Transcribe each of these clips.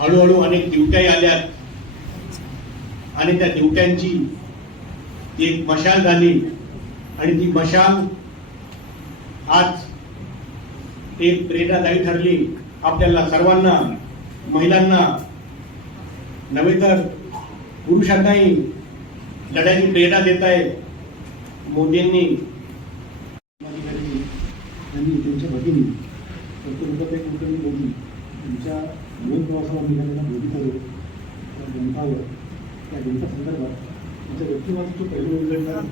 हळूहळू अनेक ड्युट्या आल्यात आणि त्या ड्युट्यांची एक मशाल झाली आणि ती मशाल आज एक प्रेरणादायी ठरली आपल्याला सर्वांना, महिलांना नव्हे तर पुरुषांनाही लढ्याची प्रेरणा देत आहे. मोदींनी त्यांच्या भगिनी डॉक्टर कुलकर्णी मोदी यांच्या दोन प्रवासाला निघालेला मोदीकडे त्या ग्रंथावर, त्या ग्रंथासंदर्भात त्यांच्या व्यक्तिमत्वाचे पैलू उलगडणार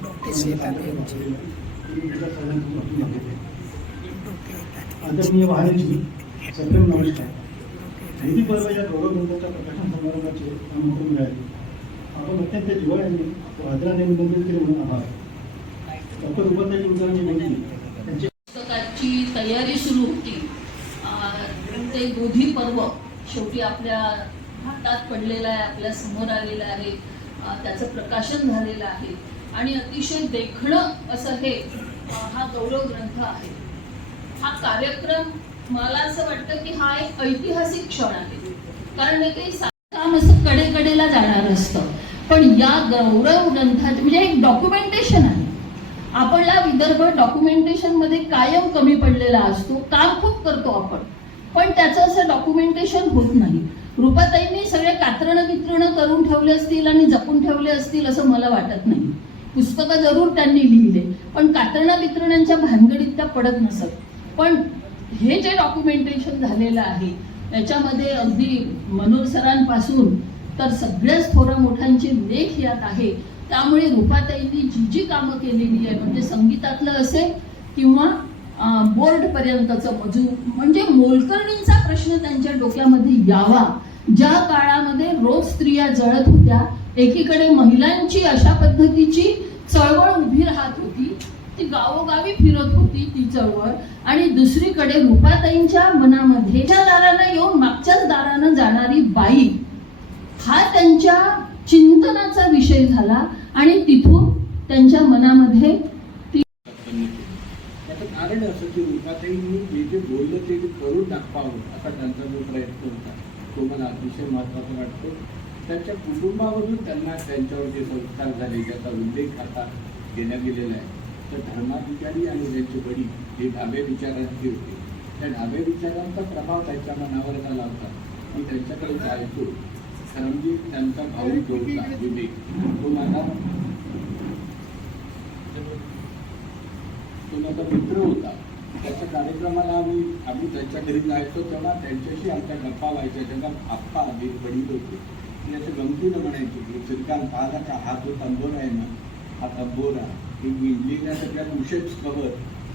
आदरणीय वाहनाची सप्रेम नमस्कार. मोदी पर्व या गौरव ग्रंथाच्या प्रकाशन समारंभाचे आमंत्रण मिळाले. आपण अत्यंत जिव्हाळ्याने व आदराने निमंत्रित केले म्हणून आभार. डॉक्टर रुपाताई कुलकर्णी मोदी यांची पुस्तकाची तयारी सुरू होती. ते बोधी पर्व शेवटी आपल्या हातात पडलेलं आहे, आपल्या समोर आलेलं आहे, त्याचं प्रकाशन झालेलं आहे आणि अतिशय देखणं असं हे हा गौरव ग्रंथ आहे. हा कार्यक्रम मला असं वाटतं की हा एक ऐतिहासिक क्षण आहे, कारण हे काही काम असं कडेकडेला जाणार असतं, पण या गौरव ग्रंथात म्हणजे एक डॉक्युमेंटेशन आहे. आपला विदर्भ डॉक्युमेंटेशन मध्ये कायम कमी पडलेला असतो. काम खूप करतो आपण, पण त्याचं असं डॉक्युमेंटेशन होत नाही. रुपाताईंनी सगळे कात्रणं करून ठेवले असतील आणि जपून ठेवले असतील असं मला वाटत नाही. पुस्तकं जरूर त्यांनी लिहिले, पण कात्रणं भानगडीत त्या पडत नसत. पण हे जे डॉक्युमेंटेशन झालेलं आहे त्याच्यामध्ये अगदी मनोज सरांपासून तर सगळ्याच थोरा मोठ्यांचे लेख यात आहे. त्यामुळे रुपाताईंनी जी कामं केलेली आहे, म्हणजे संगीतातलं असेल किंवा बोर्ड पर्यंतचं म्हणजे मोलकरणींचा प्रश्न त्यांच्या डोक्यामध्ये यावा. ज्या काळामध्ये रोज स्त्रिया जळत होत्या, एकीकडे महिलांची अशा पद्धतीची चळवळ उभी राहत होती, ती गावोगावी फिरत होती ती चळवळ, आणि दुसरीकडे रुपाताईंच्या मनामध्ये दारानं येऊन मागच्याच दारानं जाणारी बाई हा त्यांच्या चिंतनाचा विषय झाला आणि तिथून त्यांच्या मनामध्ये कारण असं की रुपाताईंनी जे बोललं ते करून दाखवावं असा त्यांचा जो प्रयत्न होता तो मला अतिशय महत्त्वाचा वाटतो. त्यांच्या कुटुंबावरून त्यांना त्यांच्यावर जे संस्कार झाले त्याचा उल्लेख आता केला गेलेला आहे. तर धर्माधिकारी आणि त्यांचे वडील हे डाव्या विचारांचे होते. त्या डाव्या विचारांचा प्रभाव त्यांच्या मनावर झाला होता. मी त्यांच्याकडे जायचो, कारण की त्यांचा भाऊ जो होता विवेक, तो माझा मित्र होता. त्याच्या कार्यक्रमाला आम्ही त्यांच्या घरी जायचो तेव्हा त्यांच्याशी आमच्या गप्पा व्हायच्या. तेव्हा आप्पा वडील होते, त्याच्या गमतीनं म्हणायचे की श्रीकांत आला का, हा जो तंबोरा आहे ना, हा तंबोरा हे विणलेल्या सगळ्या उशेच कवर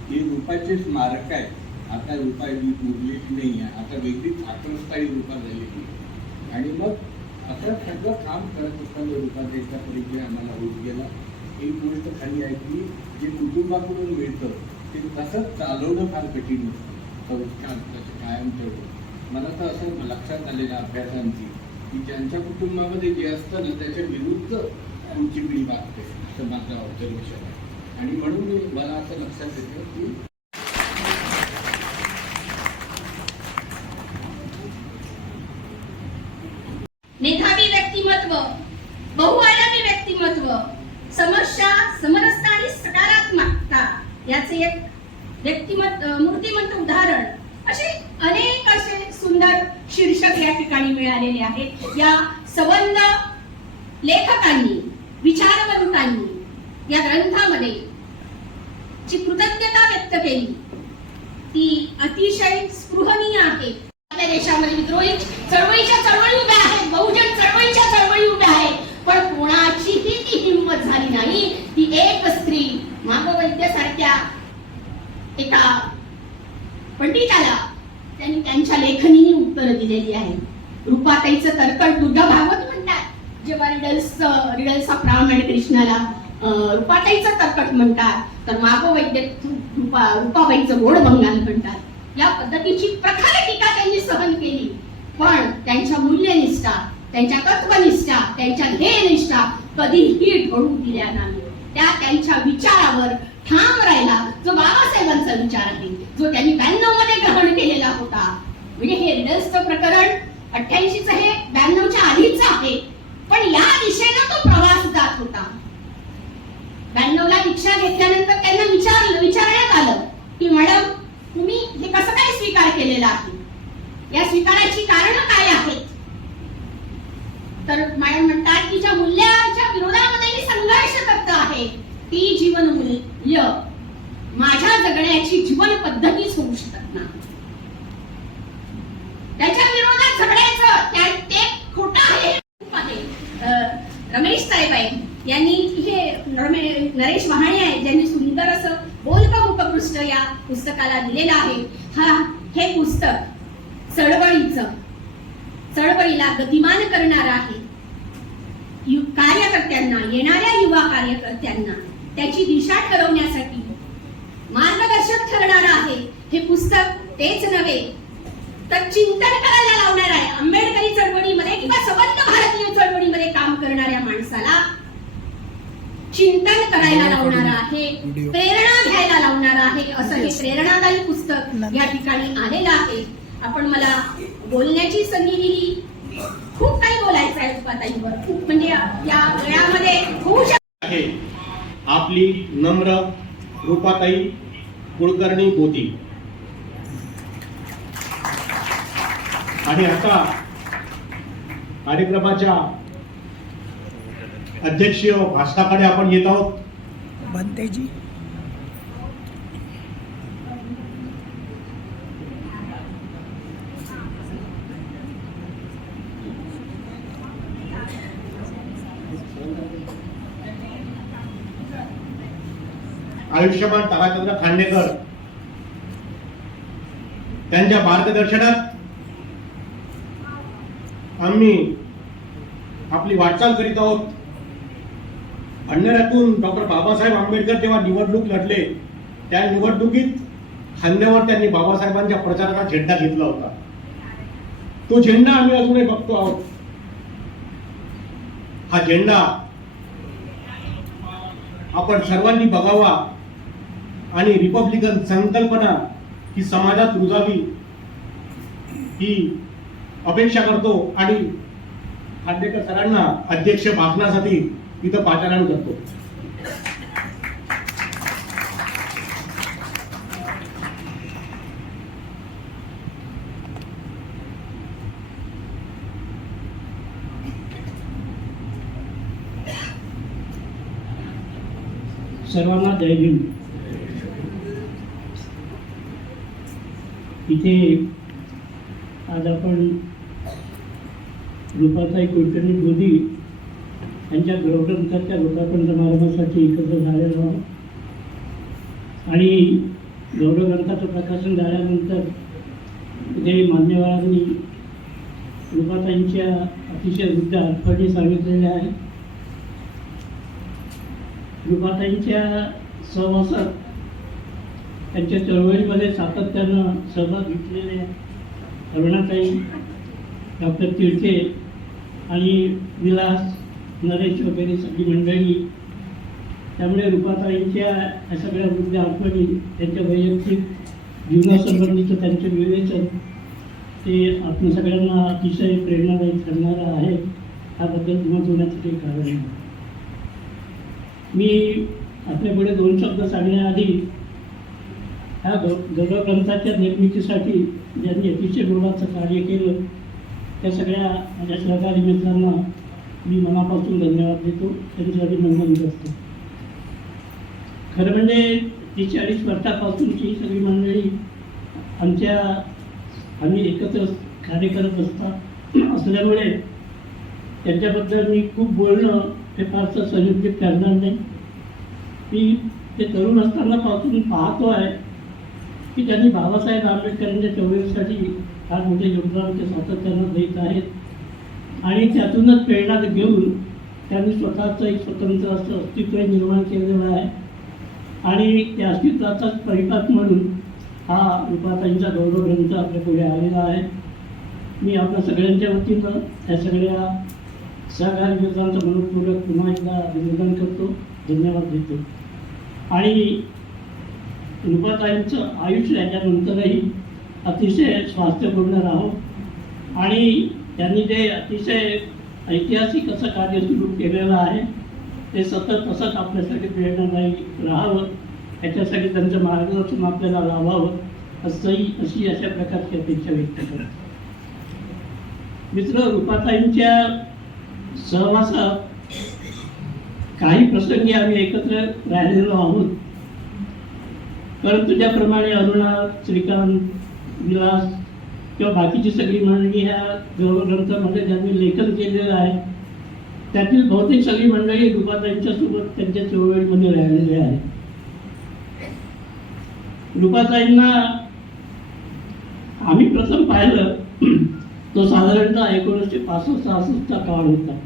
हे रुपाचे स्मारक आहे. आता रुपा उरलेली नाही आहे, आता वेगळीच आक्रमस्थायी रूपा झालेली. आणि मग असं सगळं काम करत असताना रुपाताईचा परिचय आम्हाला होत गेला. एक गोष्ट खाली आहे की जे कुटुंबाकडून मिळतं ते तसंच चालवणं फार कठीण असतं. संस्कार त्याचे कायम ठेवणं. मला तर असं लक्षात आलेल्या अभ्यासांची की ज्यांच्या कुटुंबामध्ये जे असतं ना त्याच्या विरुद्ध आमची पिढी वागते, असं माझं ऑब्झर्वेशन आहे. आणि म्हणून मला असं लक्षात येतं की मेधावी व्यक्तिमत्व, बहुआयामी व्यक्तिमत्व, समस्या समरसता आणि सकारात्मकता याचे एक मूर्तिमंत उदाहरण असे अनेक असे सुंदर शीर्षक या ठिकाणी मिळालेले आहेत. या संबंध लेखकांनी, विचारवंतांनी या ग्रंथामध्ये जी कृतज्ञता व्यक्त केली ती अतिशय स्पृहणीय आहे. आपल्या देशामध्ये विद्रोही चळवळीच्या चळवळी उभ्या आहेत, बहुजन चळवळीच्या चळवळी एका पंडिताला त्यांनी त्यांच्या लेखणीने उत्तरं दिलेली आहे. रूपाताईचं तर्कट दुर्गा भागवत म्हणतात, जेव्हा रिडल्स ऑफ राम आणि कृष्णाला रूपाताईचं तर्कट म्हणतात, तर मागो वैद्य रूपाबाईचं गोड बंगाल म्हणतात. या पद्धतीची प्रखर टीका त्यांनी सहन केली, पण त्यांच्या मूल्यनिष्ठा, त्यांच्या तत्वनिष्ठा, त्यांच्या ध्येयनिष्ठा कधीही ढळू दिल्या नाही. त्या त्यांच्या विचारावर ठाम राहिला, जो बाबासाहेबांचा विचार आहे, जो त्यांनी 92 मध्ये ग्रहण केलेला होता. म्हणजे हे रिडल्सचं प्रकरण 88च हे 92च्या आधीच आहे, पण या दिशेनं तो प्रवास जात होता. 92ला दीक्षा घेतल्यानंतर त्यांना विचारण्यात आलं की मॅडम, तुम्ही हे कसं काय स्वीकार केलेला आहे, या स्वीकाराची कारणं काय आहेत? तर मॅडम म्हणतात की ज्या मूल्याच्या विरोधामध्ये मी संघर्ष करत आहे, ती जीवन मूल्य माझ्या जगण्याची जीवन पद्धतीच होऊ शकत नाही. त्याच्या विरोधात झगडायचं ते खोटं आहे. रमेश साहेब आहे यांनी, हे नरेश वहाणे आहे ज्यांनी सुंदर असं बोलका मुखपृष्ठ या पुस्तकाला दिलेलं आहे. हे पुस्तक चळवळीला गतिमान करणार आहे. कार्यकर्त्यांना, येणाऱ्या युवा कार्यकर्त्यांना त्याची दिशा ठरवण्यासाठी मार्गदर्शक ठरणार आहे. हे पुस्तक तेच नव्हे तर चिंतन करायला लावणार आहे. आंबेडकरी चळवळीमध्ये किंवा सबंध भारतीय चळवळीमध्ये काम करणाऱ्या माणसाला चिंतन करायला लावणार आहे, प्रेरणा घ्यायला लावणार आहे. असं हे प्रेरणादायी पुस्तक या ठिकाणी आलेलं आहे. आपण मला बोलण्याची संधी दिली. खूप काही बोलायचं आहे रूपाताईवर, खूप म्हणजे या वेळामध्ये होऊ आहे. आपली नम्र रूपाताई कुलकर्णी गोती. आणि आता कार्यक्रमाच्या अध्यक्षीय भाषणाकडे आपण येत आहोत. बनतेजी आयुष्यमान ताराचंद्र खांडेकर त्यांच्या मार्गदर्शनात आम्ही आपली वाटचाल करीत आहोत. भंडाऱ्यातून डॉक्टर बाबासाहेब आंबेडकर जेव्हा निवडणूक लढले, त्या निवडणुकीत खांद्यावर त्यांनी बाबासाहेबांच्या प्रचाराचा झेंडा घेतला होता. तो झेंडा आम्ही अजूनही बघतो आहोत. हा झेंडा आपण सर्वांनी बघावा आणि रिपब्लिकन संकल्पना ही समाजात रुजावी ही अपेक्षा करतो आणि खांडेकर सरांना अध्यक्ष भाषणासाठी इथं पाचारण करतो. सर्वांना जय भीम. इथे आज आपण रूपाताई कुलकर्णी गोदी यांच्या गौरवग्रंथाच्या लोकार्पण समारंभासाठी एकत्र झालेलो आहोत. आणि गौरवग्रंथाचं प्रकाशन झाल्यानंतर इथे मान्यवरांनी रूपाताईंच्या अतिशय वृद्ध आठवणी सांगितलेल्या आहेत. रूपाताईंच्या सहवासात त्यांच्या चळवळीमध्ये सातत्यानं सहभाग घेतलेले अरुणाताई, डॉक्टर तिळके आणि विलास, नरेश वगैरे सगळी मंडळी. त्यामुळे रूपाताईंच्या या सगळ्या वृद्ध आठवणी, त्यांच्या वैयक्तिक जीवनासंबंधीचं त्यांचं विवेचन ते आपण सगळ्यांना अतिशय प्रेरणादायी ठरणारं आहे. त्याबद्दल मत होण्याचं काही कारण नाही. मी आपल्यापुढे 2 शब्द सांगण्याआधी ह्या गौरवग्रंथाच्या निर्मितीसाठी ज्यांनी अतिशय मोलाचं कार्य केलं त्या सगळ्या माझ्या सहकारी मित्रांना मी मनापासून धन्यवाद देतो, त्यांचं अभिनंदन करतो. खरं म्हणजे 30-40 वर्षापासूनची सगळी मंडळी आम्ही एकत्र कार्य करत असल्यामुळे त्यांच्याबद्दल मी खूप बोलणं हे फारसं संयुक्त करणार नाही. मी ते तरुण असताना पासून पाहतो आहे की त्यांनी बाबासाहेब आंबेडकरांच्या चळवळीसाठी फार मोठे योगदान ते सातत्यानं देत आहेत आणि त्यातूनच प्रेरणा घेऊन त्यांनी स्वतःचं एक स्वतंत्र असं अस्तित्व निर्माण केलेलं आहे आणि त्या अस्तित्वाचाच परिपाक म्हणून हा रूपाताईंचा गौरव ग्रंथ आपल्या पुढे आलेला आहे. मी आपल्या सगळ्यांच्या वतीनं त्या सगळ्या सहकारी मित्रांचं मनपूर्वक पुन्हा एकदा अभिनंदन करतो, धन्यवाद देतो. आणि रूपाताईंचं आयुष्य याच्यानंतरही अतिशय स्वास्थ्यपूर्ण राहो आणि त्यांनी जे अतिशय ऐतिहासिक असं कार्य सुरू केलेलं आहे ते सतत असंच आपल्यासाठी प्रेरणादायी राहावं, याच्यासाठी त्यांचं मार्गदर्शन आपल्याला लाभावं अशी अशा प्रकारची अपेक्षा व्यक्त करतो. मित्र, रूपाताईंच्या सहवासात काही प्रसंगी आम्ही एकत्र राहिलेलो आहोत, परंतु ज्याप्रमाणे अरुणा, श्रीकांत, विलास किंवा बाकीची सगळी मंडळी ह्या ग्रंथामध्ये ज्यांनी लेखन केलेलं आहे त्यातील बहुतेक सगळी मंडळी रूपाताईंच्या सोबत त्यांच्या चळवळीमध्ये राहिलेली आहे. रूपाताईंना आम्ही प्रथम पाहिलं तो साधारणतः 1965-66 काळ होता.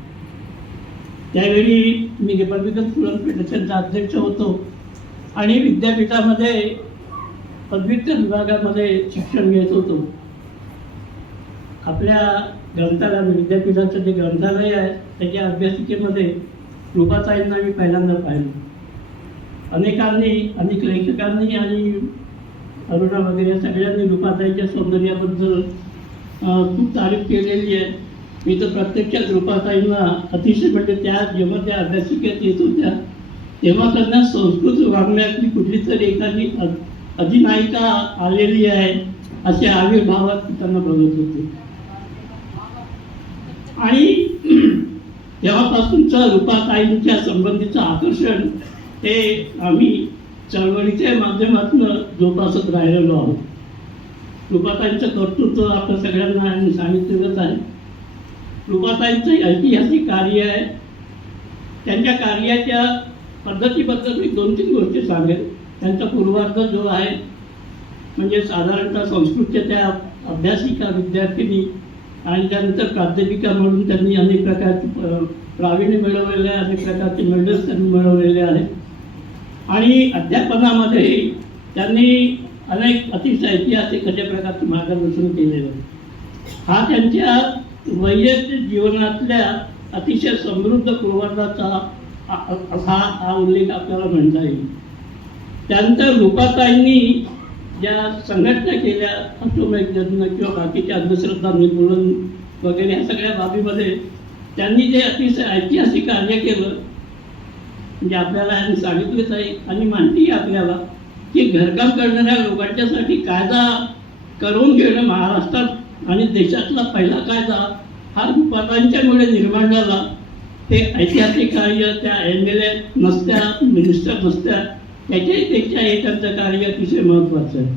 त्यावेळी मी रिपब्लिकन स्टुडंट फेडरेशनचा अध्यक्ष होतो आणि विद्यापीठामध्ये पदव्युत्तर विभागामध्ये शिक्षण घेत होतो. आपल्या ग्रंथालय विद्यापीठाचं जे ग्रंथालय आहे त्याच्या अभ्यासिकेमध्ये रूपाताईंना मी पहिल्यांदा पाहिलं. अनेक लेखकांनी आणि अरुणा वगैरे सगळ्यांनी रूपाताईंच्या सौंदर्याबद्दल खूप तारीफ केलेली आहे. मी तर प्रत्यक्षात रूपाताईंना अतिशय म्हणजे जेव्हा त्या अभ्यासिकेत येत होत्या तेव्हा त्यांना संस्कृत वाङ्मयातली कुठली तरी एखादी अधिनायिका आलेली आहे अशा आविर्भावात त्यांना बघत होते. आणि तेव्हापासूनचं रूपाताईंच्या संबंधीचं आकर्षण हे आम्ही चळवळीच्या माध्यमातून जोपासत राहिलेलो आहोत. रूपाताईंचं कर्तृत्व आपल्या सगळ्यांना आम्ही सांगितलेलंच आहे. रूपाताईंचं ऐतिहासिक कार्य आहे. त्यांच्या कार्याच्या पद्धतीबद्दल मी 2-3 गोष्टी सांगेन. त्यांचा पूर्वार्ध जो आहे म्हणजे साधारणतः संस्कृतच्या त्या अभ्यासिका विद्यार्थिनी आणि त्यानंतर प्राध्यापिका म्हणून त्यांनी अनेक प्रकारचे प्रावीण्य मिळवलेले आहे, अनेक प्रकारचे मेडल्स त्यांनी मिळवलेले आहेत आणि अध्यापनामध्ये त्यांनी अनेक अतिशय ऐतिहासिक अशा प्रकारचं मार्गदर्शन केलेलं आहे. हा त्यांच्या वैयक्तिक जीवनातल्या अतिशय समृद्ध पूर्वार्धाचा हा उल्लेख आपल्याला म्हणता येईल. त्यानंतर रूपाताईंनी ज्या संघटना केल्या अष्टोमेघ यज्ञ किंवा बाकीच्या अंधश्रद्धा निर्मूलन वगैरे ह्या सगळ्या बाबीमध्ये त्यांनी जे अतिशय ऐतिहासिक कार्य केलं म्हणजे आपल्याला यांनी सांगितलेच आहे आणि माहिती आहे आपल्याला की घरकाम करणाऱ्या लोकांच्यासाठी कायदा करून घेणं महाराष्ट्रात आणि देशातला पहिला कायदा हा रूपाताईंच्यामुळे निर्माण झाला. ते ऐतिहासिक कार्य त्या MLA नसत्या, मिनिस्टर नसत्या, त्याच्यापेक्षा हे त्यांचं कार्य अतिशय महत्त्वाचं आहे.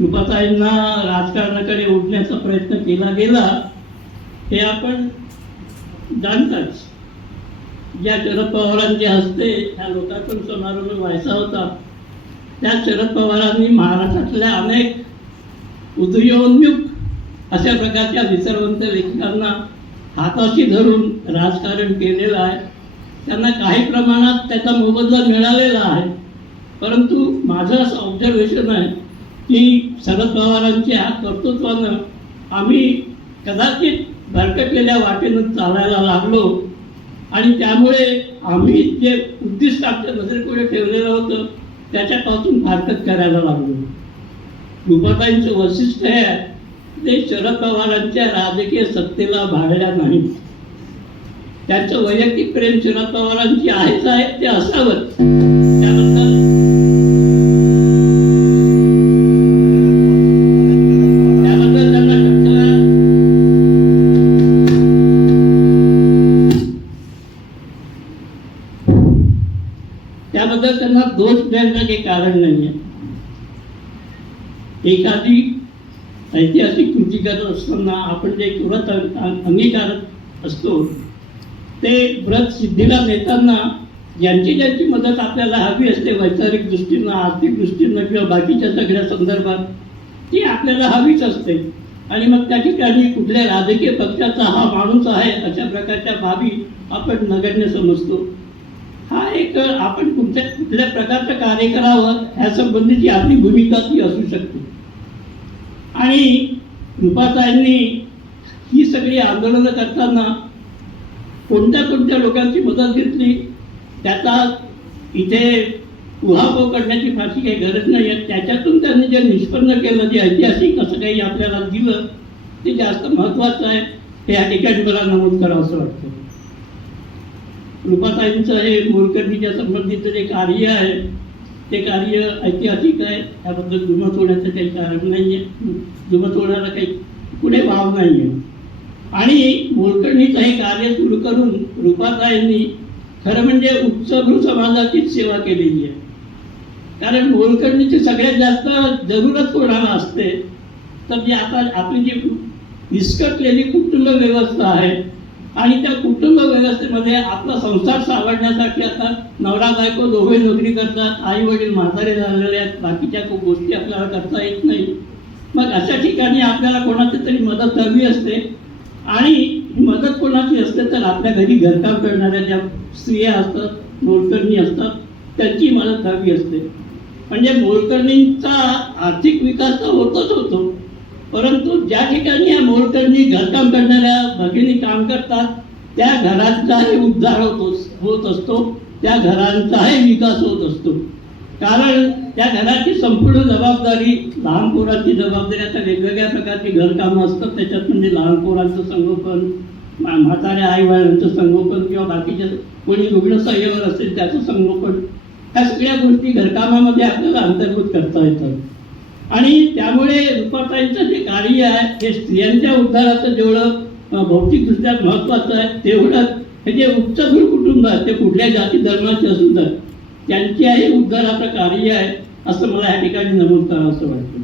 रूपाताईंना राजकारणाकडे ओढण्याचा प्रयत्न केला गेला हे आपण जाणताच. ज्या शरद पवारांच्या हस्ते ह्या लोकार्पण समारंभ व्हायचा होता त्या शरद पवारांनी महाराष्ट्रातल्या अनेक उदयोन्मुख अशा प्रकारच्या विचारवंत लेखकांना हाताशी धरून राजकारण केलेलं आहे. त्यांना काही प्रमाणात त्याचा मोबदला मिळालेला आहे. परंतु माझं असं ऑब्झर्वेशन आहे की शरद पवारांच्या कर्तृत्वानं आम्ही कदाचित भरकटलेल्या वाटेनं चालायला लागलो आणि त्यामुळे आम्ही जे उद्दिष्ट आमच्या नजरेपुढे ठेवलेलं होतं त्याच्यापासून फारकत करायला लागलो. रूपाताईंचं वैशिष्ट्य आहे ते शरद पवारांच्या राजकीय सत्तेला भागल्या नाही. त्यांचं वैयक्तिक प्रेम शरद पवारांची आहेच आहे, ते असावंच. त्याबद्दल त्यांना दोष द्यायचं काही कारण नाही आहे. एखादी ऐतिहासिक कृती करत असताना आपण जे व्रत अंगीकारत असतो ते व्रत सिद्धीला नेताना ज्यांची ज्यांची मदत आपल्याला हवी असते वैचारिक दृष्टीनं, आर्थिक दृष्टीनं किंवा बाकीच्या सगळ्या संदर्भात, ती आपल्याला हवीच असते. आणि मग त्या ठिकाणी कुठल्या राजकीय पक्षाचा हा माणूस आहे अशा प्रकारच्या बाबी आपण नगण्य समजतो. हा एक आपण कुठल्या प्रकारचं कार्य करावं ह्या संबंधीची आपली भूमिका ती असू शकते. आणि रुपाताईंनी ही सगळी आंदोलनं करताना कोणत्या कोणत्या लोकांची मदत घेतली त्याचा इथे उहापोह करण्याची फारशी काही गरज नाही आहे. त्याच्यातून त्यांनी जे निष्पन्न केलं, जे ऐतिहासिक असं काही आपल्याला दिलं, ते जास्त महत्त्वाचं आहे हे या ठिकाणी मला नमूद करावं असं वाटतं. रुपाताईंचं हे मोलकरणीच्या संबंधीचं जे कार्य आहे ते कार्य ऐतिहासिक आहे. त्याबद्दल जुमत होण्याचं काही कारण नाही आहे, जुमत होण्याला काही पुढे वाव नाही आहे. आणि मोलकरणीचं हे कार्य सुरू करून रुपाताईंनी खरं म्हणजे उच्चभ्रू समाजाचीच सेवा केलेली आहे. कारण मोलकरणीची सगळ्यात जास्त जरूरत कोणाला असते तर जी आता आपली जी विस्कटलेली कुटुंब व्यवस्था आहे आणि त्या कुटुंब व्यवस्थेमध्ये आपला संसार सावरण्यासाठी आता नवरा बायको दोघे नोकरी करतात, आई वडील म्हातारे झालेले आहेत, बाकीच्या खूप गोष्टी आपल्याला करता येत नाही. मग अशा ठिकाणी आपल्याला कोणाची तरी मदत हवी असते. आणि ही मदत कोणाची असते तर आपल्या घरी घरकाम करणाऱ्या ज्या स्त्रिया असतात, मोलकरणी असतात, त्यांची मदत हवी असते. म्हणजे मोलकरणींचा आर्थिक विकास तर होतच होतो, परंतु ज्या ठिकाणी या मोलकरणी घरकाम करणाऱ्या भगिनी काम करतात त्या घरांचाही उद्धार होत असतो, त्या घरांचाही विकास होत असतो. कारण त्या घराची संपूर्ण जबाबदारी, लहान पोरांची जबाबदारी, आता वेगवेगळ्या प्रकारची घरकामं असतात, त्याच्यात म्हणजे लहान पोरांचं संगोपन, म्हाताऱ्या आई वडिलांचं संगोपन किंवा बाकीच्या कोणी रुग्णसहाय्यावर असेल त्याचं संगोपन, ह्या सगळ्या गोष्टी घरकामामध्ये आपल्याला अंतर्भूत करता येतात. आणि त्यामुळे रुपाताईंचं जे कार्य आहे हे स्त्रियांच्या उद्धाराचं जेवढं भौतिकदृष्ट्या महत्त्वाचं आहे तेवढंच हे जे उच्चभ्रू कुटुंब आहे ते कुठल्या जाती धर्माचे असू तर त्यांच्याही उद्धाराचं कार्य आहे असं मला या ठिकाणी नमूद करावं असं वाटतं.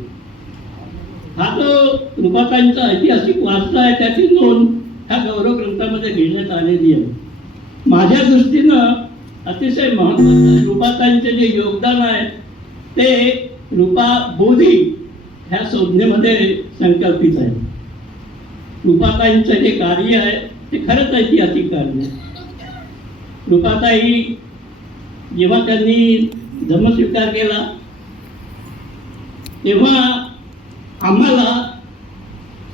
हा जो रुपाताईंचा ऐतिहासिक वारसा आहे त्याची नोंद ह्या गौरव ग्रंथामध्ये घेण्यात आलेली आहे. माझ्या दृष्टीनं अतिशय महत्त्वाचं रुपाताईंचे जे योगदान आहे ते रूपा बोधी ह्या संज्ञेमध्ये संकल्पित आहे. रुपाताईंचं जे कार्य आहे ते खरंच ऐतिहासिक कार्य आहे. रुपाताई जेव्हा त्यांनी धर्मस्वीकार केला तेव्हा आम्हाला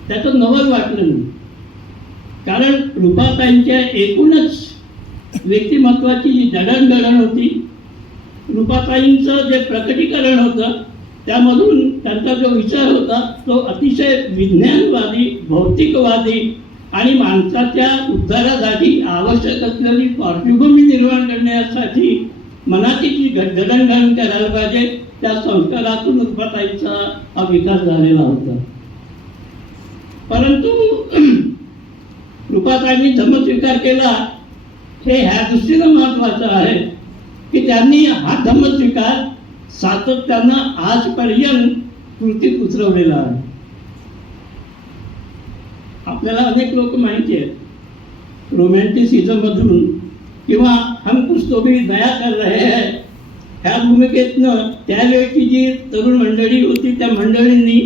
त्याचं नवल वाटलं नाही. कारण रुपाताईंच्या एकूणच व्यक्तिमत्वाची जी जडणघडण होती, रुपाताईंचं जे प्रकटीकरण होतं त्यामधून त्यांचा जो विचार होता तो अतिशय विज्ञानवादी, भौतिकवादी आणि माणसाच्या उद्धारासाठी आवश्यक असलेली पार्श्वभूमी निर्माण करण्यासाठी मनाची जी जडणघडण करायला पाहिजे त्या संस्कारातून रुपाताईंचा हा विकास झालेला होता. परंतु रुपाताईंनी धम्मस्वीकार केला हे ह्या दृष्टीनं महत्त्वाचं आहे की त्यांनी हा धम्मस्वीकार सातत्यानं आजपर्यंत कृतीत उतरवलेला आहे. आपल्याला अनेक लोक माहिती आहेत रोमॅन्टिसिझममधून किंवा हम कुछ तो भी नया कर रहे हैं ह्या भूमिकेतनं त्यावेळची जी तरुण मंडळी होती त्या मंडळींनी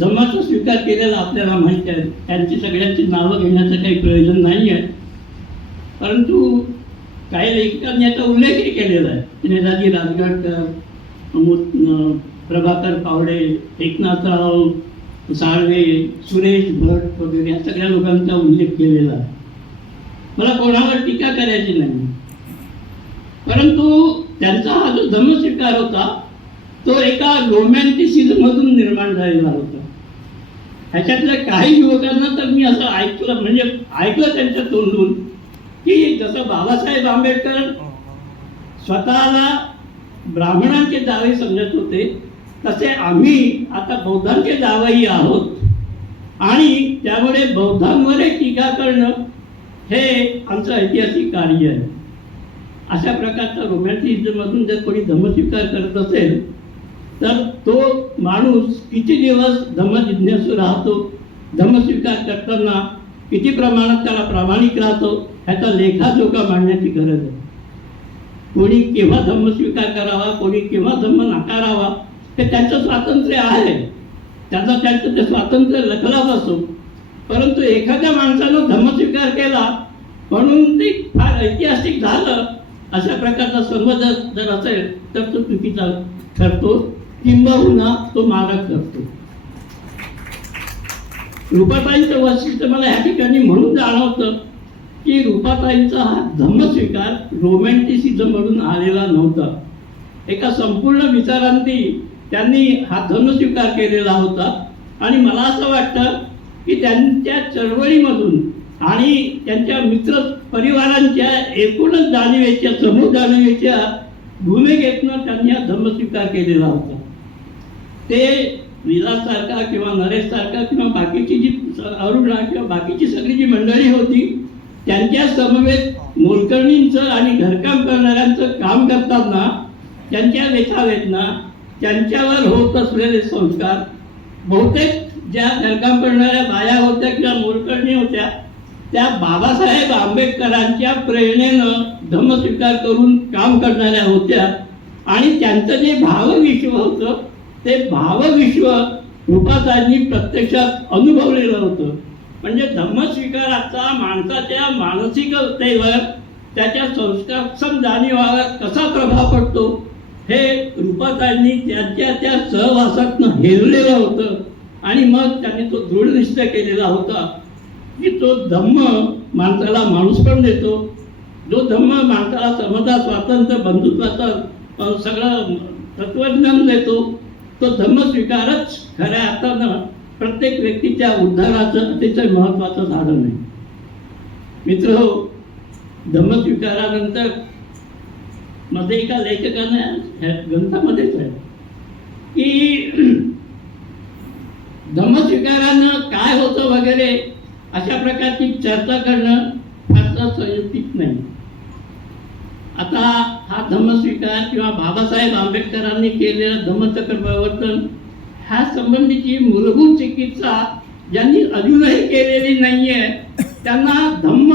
धम्माचा स्वीकार केलेला आपल्याला माहिती आहे. त्यांची सगळ्यांची नावं घेण्याचं काही प्रयोजन नाही आहे, परंतु काही लेखकांनी याचा उल्लेखही केलेला आहे. नेताजी राजगडकर, प्रभाकर पावडे, एकनाथराव साळवे, सुरेश भट वगैरे या सगळ्या लोकांचा उल्लेख केलेला आहे. मला कोणावर टीका करायची नाही, परंतु त्यांचा हा जो धम्मस्वीकार होता तो एका रोमॅन्टिसिझममधून निर्माण झालेला होता. ह्याच्यातल्या काही युवकांना तर मी असं ऐकलं त्यांच्या तोंडून की जसं बाबासाहेब आंबेडकर स्वतःला ब्राह्मणांचे जावई समजत होते तसे आम्ही आता बौद्धांचे जावई आहोत आणि त्यामुळे बौद्धांवरही टीका करणं हे आमचं ऐतिहासिक कार्य आहे. अशा प्रकारचा रोमॅन्टिसिझममधून जर कोणी धम्मस्वीकार करत असेल तर तो माणूस किती दिवस धम्मजिज्ञासू राहतो, धम्मस्वीकार करताना किती प्रमाणात त्याला प्रामाणिक राहतो ह्याचा लेखाजोखा मांडण्याची गरज आहे. कोणी केव्हा धम्म स्वीकार करावा, कोणी केव्हा धम्म नाकारावा, हे त्यांचं स्वातंत्र्य आहे. त्यांचं ते स्वातंत्र्य लखलाच असो. परंतु एखाद्या माणसानं धम्म स्वीकार केला म्हणून ते फार ऐतिहासिक झालं अशा प्रकारचा समज जर असेल तर तो चुकीचा ठरतो, किंबहुना तो मारक ठरतो. रूपाताईंचं वैशिष्ट्य मला ह्या ठिकाणी म्हणून जाणवतं की रूपाताईंचा हा धम्मस्वीकार रोमॅन्टिसिझम म्हणून आलेला नव्हता. एका संपूर्ण विचारांती त्यांनी हा धम्मस्वीकार केलेला होता. आणि मला असं वाटतं की त्यांच्या चळवळीमधून आणि त्यांच्या मित्र परिवारांच्या एकूणच जाणीवेच्या, समूह जाणीवेच्या भूमिकेतनं त्यांनी हा धम्मस्वीकार केलेला होता. ते विलाससारखा किंवा नरेशसारखा किंवा बाकीची जी अरुणा किंवा बाकीची सगळी जी मंडळी होती त्यांच्या समवेत मोलकर्णींचं आणि घरकाम करणाऱ्यांचं काम करताना त्यांच्या लेखावेदना, त्यांच्यावर होत असलेले संस्कार, बहुतेक ज्या घरकाम करणाऱ्या बाया होत्या किंवा मोलकर्णी होत्या त्या बाबासाहेब आंबेडकरांच्या प्रेरणेनं धम्मस्वीकार करून काम करणाऱ्या होत्या. आणि त्यांचं जे भावविश्व होतं ते भावविश्व रूपाताईंनी प्रत्यक्षात अनुभवलेलं होतं. म्हणजे धम्मस्वीकाराचा माणसाच्या मानसिकतेवर, त्याच्या संस्कारक्षम जाणीवावर कसा प्रभाव पडतो हे रूपाताईंनी त्यांच्या त्या सहवासातनं हेरलेलं होतं. आणि मग त्यांनी तो दृढ निश्चय केलेला होता की तो धम्म माणसाला माणूस पण देतो, जो धम्म माणसाला समता, स्वातंत्र्य, बंधुत्वाचं सगळं तत्वज्ञान देतो, तो धम्म स्वीकारच खऱ्या अर्थानं प्रत्येक व्यक्तीच्या उद्धाराचं अतिशय महत्त्वाचं साधन आहे. मित्र, धम्म स्वीकारानंतर मध्ये एका लेखकाने ग्रंथामध्येच आहे की धम्मस्वीकारानं काय होतं वगैरे अशा प्रकारची चर्चा करणं फारसं संयुक्तिक नाही. आता हा धम्मस्वीकार किंवा बाबासाहेब आंबेडकरांनी केलेलं धम्मचक्र प्रवर्तन ह्या संबंधीची मूलभूत चिकित्सा ज्यांनी अजूनही केलेली नाहीये त्यांना धम्म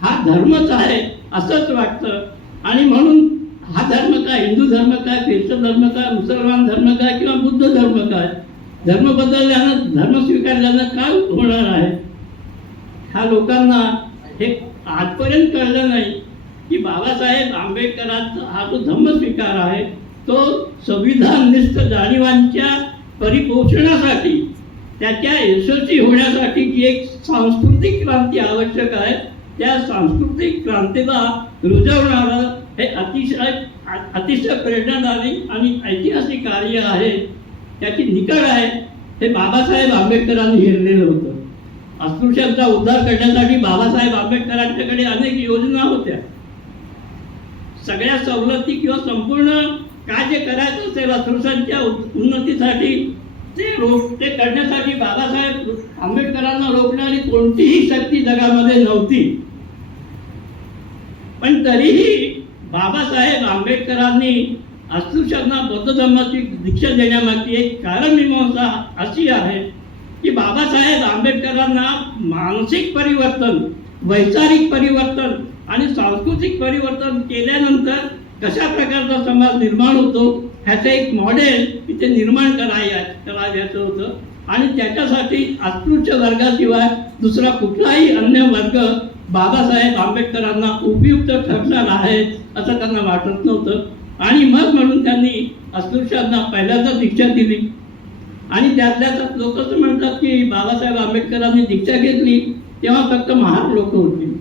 हा धर्मच आहे असंच वाटतं. आणि म्हणून हा धर्म काय, हिंदू धर्म काय, ख्रिश्चन धर्म काय, मुसलमान धर्म काय किंवा बुद्ध धर्म काय, धर्म बदलल्यानं, धर्म स्वीकारल्यानं काय होणार आहे. ह्या लोकांना हे आजपर्यंत कळलं नाही की बाबासाहेब आंबेडकरांचा हा जो धम्मस्वीकार आहे तो संविधाननिष्ठ जाणीवांच्या परिपोषणासाठी, त्याच्या यशस्वी होण्यासाठी जी एक सांस्कृतिक क्रांती आवश्यक आहे त्या सांस्कृतिक क्रांतीला रुजवणारं हे अतिशय प्रेरणादायी आणि ऐतिहासिक कार्य आहे. त्याची निकड आहे हे बाबासाहेब आंबेडकरांनी हेरलेलं होतं. अस्पृश्यांचा उद्धार करण्यासाठी बाबासाहेब आंबेडकरांच्याकडे अनेक योजना होत्या. सगळ्या सवलती किंवा संपूर्ण काय जे करायचं असेल अस्पृश्यांच्या उन्नतीसाठी ते करण्यासाठी बाबासाहेब आंबेडकरांना रोखणारी कोणतीही शक्ती जगामध्ये नव्हती. पण तरीही बाबासाहेब आंबेडकरांनी अस्पृश्यांना बौद्ध धर्माची दीक्षा देण्यामागची एक कारणमीमांसा अशी आहे की बाबासाहेब आंबेडकरांना मानसिक परिवर्तन, वैचारिक परिवर्तन आणि सांस्कृतिक परिवर्तन केल्यानंतर कशा प्रकारचा समाज निर्माण होतो ह्याचं एक मॉडेल इथे निर्माण करायचं होतं. आणि त्याच्यासाठी अस्पृश्य वर्गाशिवाय दुसरा कुठलाही अन्य वर्ग बाबासाहेब आंबेडकरांना उपयुक्त ठरणार आहे असं त्यांना वाटत नव्हतं. आणि मग म्हणून त्यांनी अस्पृश्यांना पहिल्यांदा दीक्षा दिली. आणि त्यातल्या लोक असं म्हणतात की बाबासाहेब आंबेडकरांनी दीक्षा घेतली तेव्हा फक्त महार लोक होती.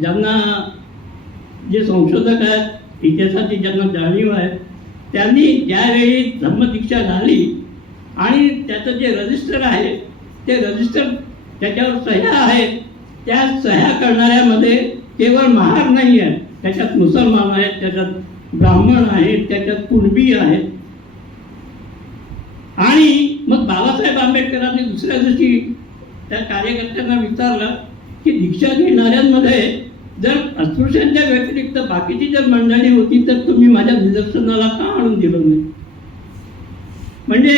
ज्यांना जे संशोधक आहेत, इतिहासाची ज्यांना जाणीव आहे, त्यांनी ज्यावेळी धम्मदीक्षा झाली आणि त्याचं जे रजिस्टर आहे ते रजिस्टर त्याच्यावर सह्या आहेत, त्या सह्या करणाऱ्यामध्ये केवळ महार नाही आहे, त्याच्यात मुसलमान आहेत, त्याच्यात ब्राह्मण आहेत, त्याच्यात कुणबी आहेत. आणि मग बाबासाहेब आंबेडकरांनी दुसऱ्या दिवशी त्या कार्यकर्त्यांना विचारलं की दीक्षा घेणाऱ्यांमध्ये जर अस्पृश्यांच्या व्यतिरिक्त बाकीची जर मंडळी होती तर तुम्ही माझ्या निदर्शनाला का आणून दिलं नाही. म्हणजे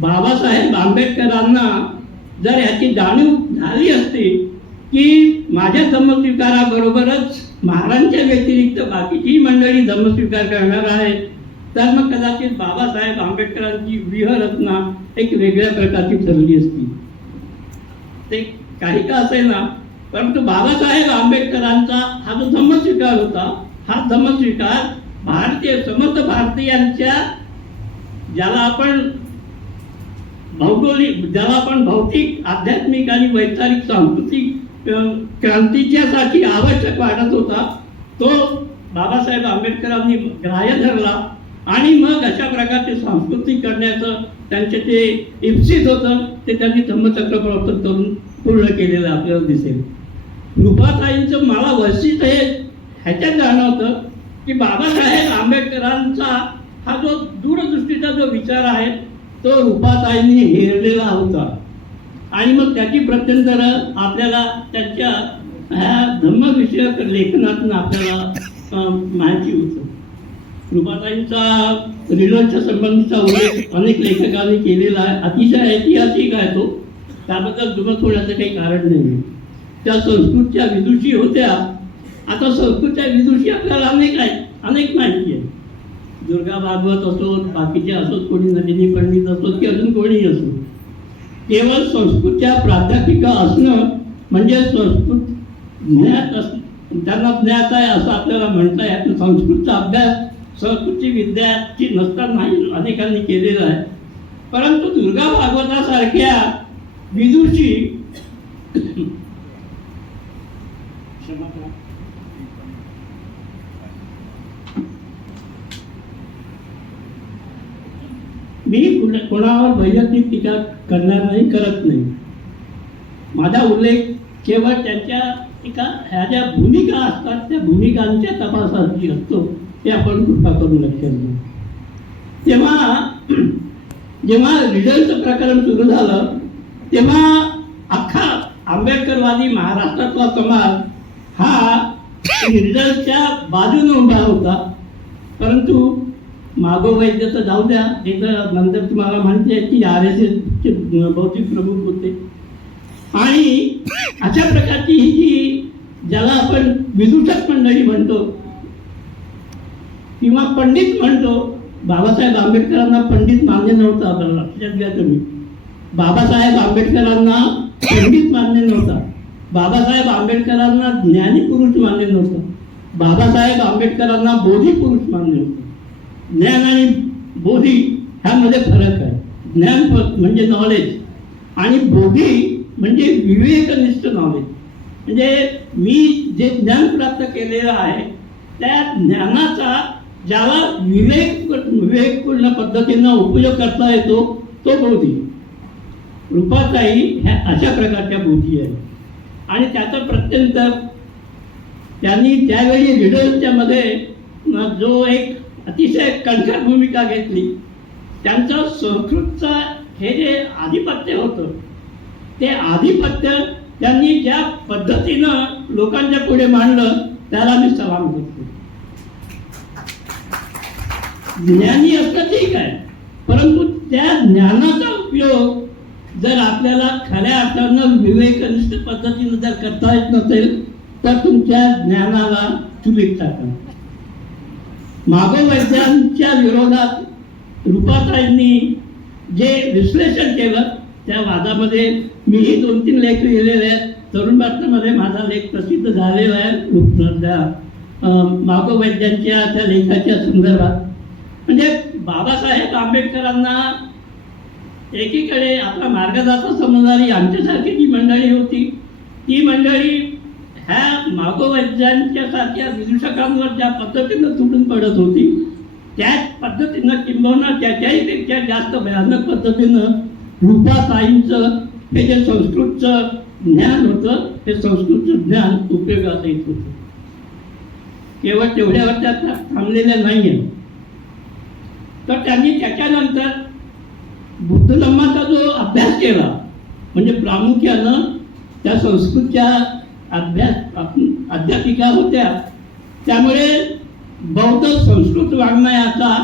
बाबासाहेब आंबेडकरांना जर ह्याची जाणीव झाली असती की माझ्या धम्मस्वीकाराबरोबरच महाराजांच्या व्यतिरिक्त बाकीची मंडळी धर्मस्वीकार करणार आहेत, तर मग कदाचित बाबासाहेब आंबेडकरांची व्यूहरचना एक वेगळ्या प्रकारची ठरली असती. ते काही का असेना, परंतु बाबासाहेब आंबेडकरांचा हा जो धम्मस्वीकार होता, हा धम्मस्वीकार भारतीय समस्त भारतीयांच्या ज्याला आपण भौतिक, आध्यात्मिक आणि वैचारिक सांस्कृतिक क्रांतीच्यासाठी आवश्यक वाटत होता, तो बाबासाहेब आंबेडकरांनी ग्राह्य धरला आणि मग अशा प्रकारचे सांस्कृतिक करण्याचं त्यांचे ते इप्सित होतं, ते त्यांनी धम्मचक्र प्रवर्तन करून पूर्ण केलेलं आपल्याला दिसेल. कृपाताईंचं मला वैशिष्ट्य हे ह्याच्यात जाणवतं की बाबासाहेब आंबेडकरांचा हा जो दूरदृष्टीचा जो विचार आहे तो रूपाताईंनी हेरलेला होता आणि मग त्याची प्रत्यंतरं आपल्याला त्यांच्या ह्या धम्मविषयक लेखनातून आपल्याला माहिती होतं. रूपाताईंचा रिडलच्या संबंधीचा उल्लेख अनेक लेखकांनी केलेला आहे, अतिशय ऐतिहासिक आहे तो, त्याबद्दल दुमत होण्याचं काही कारण नाही. त्या संस्कृतच्या विदुषी होत्या. आता संस्कृतच्या विदुषी आपल्याला अनेक माहिती आहे. दुर्गा भागवत असोत, बाकीचे असोत, कोणी नलिनी पंडित असोत की अजून कोणीही असो, केवळ संस्कृतच्या प्राध्यापिका असणं म्हणजे संस्कृत त्यांना ज्ञात आहे असं आपल्याला म्हणता येत. संस्कृतचा अभ्यास संस्कृतची विद्यार्थी नसतानाही अनेकांनी केलेला आहे. परंतु दुर्गा भागवतासारख्या विदुषी मी कोणावर वैयक्तिक टीका करणार नाही, करत नाही. माझा उल्लेख केवळ त्यांच्या ह्या ज्या भूमिका असतात त्या भूमिकांच्या तपासाची असतो, ते आपण कृपा करून लक्षात घेऊ. जेव्हा रिडलचं प्रकरण सुरू झालं तेव्हा अख्खा आंबेडकरवादी महाराष्ट्रातला समाज हा रिडलच्या बाजूने उभा होता. परंतु मागोवैद्य तर जाऊ द्या, ते तर नंतर तुम्हाला माहिती आहे की RSSचे बौद्धिक प्रमुख होते आणि अशा प्रकारची ही जी ज्याला आपण विदूषक मंडळी म्हणतो किंवा पंडित म्हणतो, बाबासाहेब आंबेडकरांना पंडित मान्य नव्हता. आपल्याला लक्षात घ्या तुम्ही, बाबासाहेब आंबेडकरांना पंडित मान्य नव्हता. बाबासाहेब आंबेडकरांना ज्ञानी पुरुष मान्य नव्हतं. बाबासाहेब आंबेडकरांना बोधी पुरुष मान्य होतं. ज्ञान आणि बोधी ह्यामध्ये फरक आहे. ज्ञान म्हणजे नॉलेज आणि बोधी म्हणजे विवेकनिष्ठ नॉलेज. म्हणजे मी जे ज्ञान प्राप्त केलेलं आहे त्या ज्ञानाचा ज्याला विवेकपूर्ण पद्धतीनं उपयोग करता येतो तो बोधी. रूपाताई ह्या अशा प्रकारच्या बोधी आहे आणि त्याचं प्रत्यंतर त्यांनी त्यावेळी रिडलच्या मध्ये जो एक अतिशय कणखर भूमिका घेतली. त्यांचं संस्कृतचं हे जे आधिपत्य होतं ते आधिपत्य त्यांनी ज्या पद्धतीनं लोकांच्या पुढे मांडलं त्याला मी सलाम करतो. ज्ञानी असतं ठीक आहे, परंतु त्या ज्ञानाचा उपयोग जर आपल्याला खऱ्या अर्थानं विवेकनिष्ठ पद्धतीनं जर करता येत नसेल तर तुमच्या ज्ञानाला चुलीत टाका. मागोवैद्यांच्या विरोधात रूपाताईंनी जे विश्लेषण केलं त्या वादामध्ये मीही 2-3 लेख लिहिलेले आहेत. तरुण भारतामध्ये माझा लेख प्रसिद्ध झालेला आहे मागोवैद्यांच्या त्या लेखाच्या संदर्भात. म्हणजे बाबासाहेब आंबेडकरांना एकीकडे आपला मार्गदर्शक समजणारी आमच्यासारखी जी मंडळी होती ती मंडळी ह्या मागोवैद्यांच्या सारख्या विदूषकांवर ज्या पद्धतीनं तुटून पडत होती त्याच पद्धतीनं किंबहुना त्याच्याहीपेक्षा जास्त भयानक पद्धतीनं रूपाताईंचं हे जे संस्कृतचं ज्ञान होतं ते संस्कृतचं ज्ञान उपयोगात येत होतं. केवळ तेवढ्यावर त्या थांबलेल्या नाही आहे. तर त्यांनी त्याच्यानंतर बुद्ध धम्माचा जो अभ्यास केला म्हणजे प्रामुख्यानं त्या संस्कृतच्या अध्यापिका होत्या त्यामुळे बौद्ध संस्कृत वाङ्मयाचा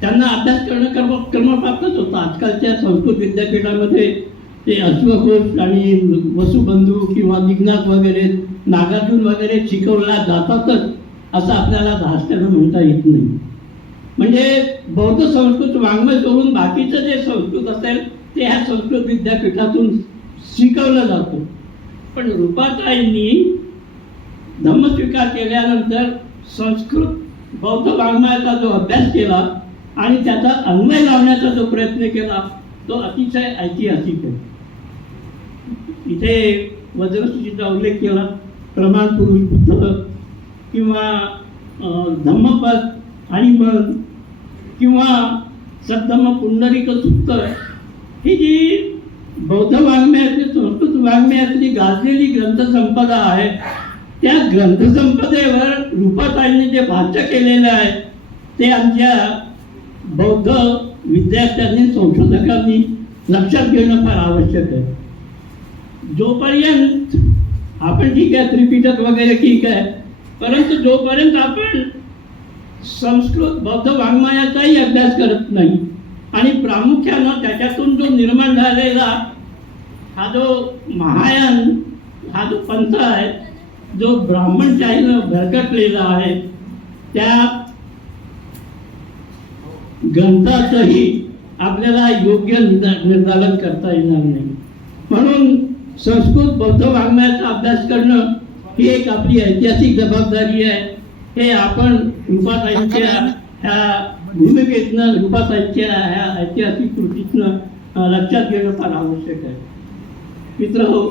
त्यांना अभ्यास करणं क्रमप्राप्तच होता. आजकालच्या संस्कृत विद्यापीठामध्ये ते अश्वघोष आणि वसुबंधू किंवा लिंगनाथ वगैरे नागार्जुन वगैरे शिकवला जातातच असं आपल्याला धास्त्यानं म्हणता येत नाही. म्हणजे बौद्ध संस्कृत वाङ्मय सोडून बाकीचं जे संस्कृत असेल ते ह्या संस्कृत विद्यापीठातून शिकवलं जातं. पण रूपाताईंनी धम्मस्वीकार केल्यानंतर संस्कृत बौद्ध वाङ्मयाचा जो अभ्यास केला आणि त्याचा अन्वय लावण्याचा जो प्रयत्न केला तो अतिशय ऐतिहासिक आहे. इथे वज्रसूचीचा उल्लेख केला, प्रमाण पुरुष बुद्ध किंवा धम्मपद आणि मन किंवा सद्धम्म पुंडरीक सूक्त, ही जी बौद्ध वाङ्मयातली संस्कृत वाङ्मयातली गाजलेली ग्रंथसंपदा आहे त्या ग्रंथसंपदेवर रूपाताईंनी जे भाष्य केलेलं आहे ते आमच्या बौद्ध विद्यार्थ्यांनी संशोधकांनी लक्षात घेणं फार आवश्यक आहे. जोपर्यंत आपण ठीक आहे त्रिपिटक वगैरे ठीक आहे, परंतु जोपर्यंत आपण संस्कृत बौद्ध वाङ्मयाचाही अभ्यास करत नाही आणि प्रामुख्यानं त्याच्यातून जो निर्माण झालेला हा जो महायान हा जो पंथ आहे जो ब्राह्मणशाहीनं भरकटलेला आहे त्या ग्रंथाचंही आपल्याला योग्य निर्धारण करता येणार नाही. म्हणून संस्कृत बौद्ध वाङ्मयाचा अभ्यास करणं ही एक आपली ऐतिहासिक जबाबदारी आहे. हे आपण रूपाताईंच्या ह्या भूमिकेतनं रूपाताईंच्या ह्या ऐतिहासिक कृतीतनं लक्षात घेणं फार आवश्यक आहे. मित्रहो,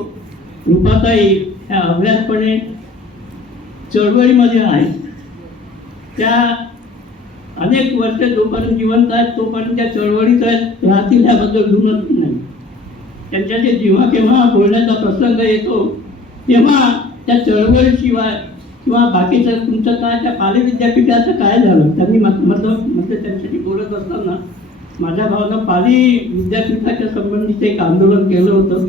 रूपाताई ह्या अभ्यासपणे चळवळीमध्ये आहेत. त्या अनेक वर्ष जोपर्यंत जिवंत आहेत तोपर्यंत त्या चळवळीत आहेत राहतील ह्याबद्दल दुमत नाही. त्यांच्या जे जेव्हा केव्हा बोलण्याचा प्रसंग येतो तेव्हा त्या चळवळीशिवाय किंवा बाकीचं तुमचं काय त्या पाली विद्यापीठाचं काय झालं, त्यांनी म्हणजे त्यांच्याशी बोलत असताना माझ्या भावानं पाली विद्यापीठाच्या संबंधित एक आंदोलन केलं होतं.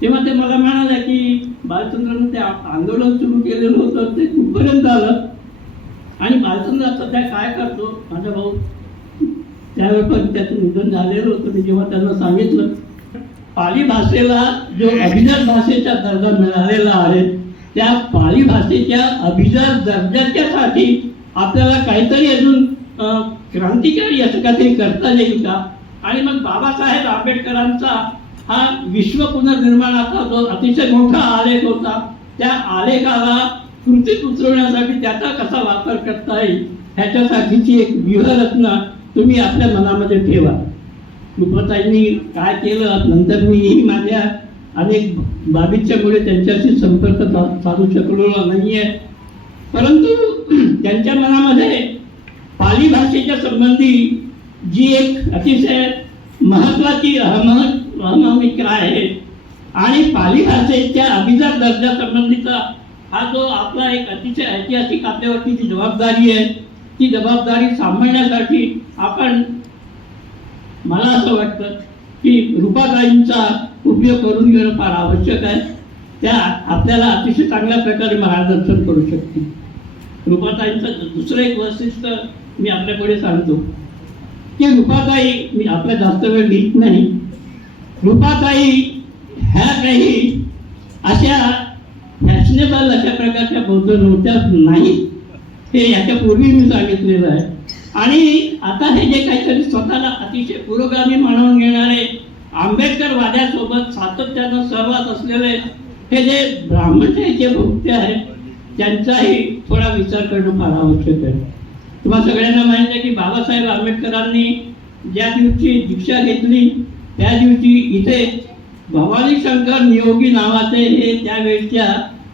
तेव्हा ते मला म्हणाले की बालचंद्रनं ते आंदोलन सुरू केलेलं होतं ते कुठपर्यंत आलं आणि बालचंद्र सध्या काय करतो. माझा भाऊ त्यावेळी पण त्याचं निधन झालेलं होतं. मी जेव्हा त्यांना सांगितलं पाली भाषेला जो अभिजात भाषेचा दर्जा मिळालेला आहे त्या पाली भाषेच्या अभिजात दर्जाच्यासाठी आपल्याला काहीतरी अजून क्रांतिकारी असं काहीतरी करता येईल का. आणि मग बाबासाहेब आंबेडकरांचा हा विश्व पुनर्निर्माणाचा जो अतिशय मोठा आलेख होता त्या आलेखाला कृतीत उतरवण्यासाठी त्याचा कसा वापर करता येईल ह्याच्यासाठीची एक व्यूहरचना तुम्ही आपल्या मनामध्ये ठेवा. रूपाताईंनी काय केलं नंतर मी माझ्या अनेक बाबींच्यामुळे त्यांच्याशी संपर्क साधू शकलो नाही आहे, परंतु त्यांच्या मनामध्ये पाली भाषेच्या संबंधी जी एक अतिशय महत्त्वाची अहमिका आहे आणि पाली भाषेच्या अभिजात दर्जा संबंधीचा हा जो आपला एक अतिशय ऐतिहासिक आपल्यावरती जी जबाबदारी आहे ती जबाबदारी सांभाळण्यासाठी आपण मला असं वाटतं की रूपाताईंचा उपयोग करून घेणं फार आवश्यक आहे. त्या आपल्याला अतिशय चांगल्या प्रकारे मार्गदर्शन करू शकतील. रूपाताईंचं दुसरं एक वैशिष्ट्य मी आपल्यापुढे सांगतो की रूपाताई, मी आपल्या जास्त वेळ लिहित नाही, रूपाताई ह्या काही अशा फॅशनेबल अशा प्रकारच्या बौद्ध नव्हत्या नाही, हे याच्यापूर्वी मी सांगितलेलं आहे. आणि आता हे जे काहीतरी स्वतःला अतिशय पुरोगामी म्हणून घेणारे आंबेडकर वाद्यासोबत सातत्यानं सहवास असलेले हे जे ब्राह्मणशाहीचे भोक्ते आहेत त्यांचाही थोडा विचार करणं फार आवश्यक आहे. तुम्हाला सगळ्यांना माहिती आहे की बाबासाहेब आंबेडकरांनी ज्या दिवशी दीक्षा घेतली त्या दिवशी इथे भवानी शंकर नियोगी नावाचे हे त्यावेळच्या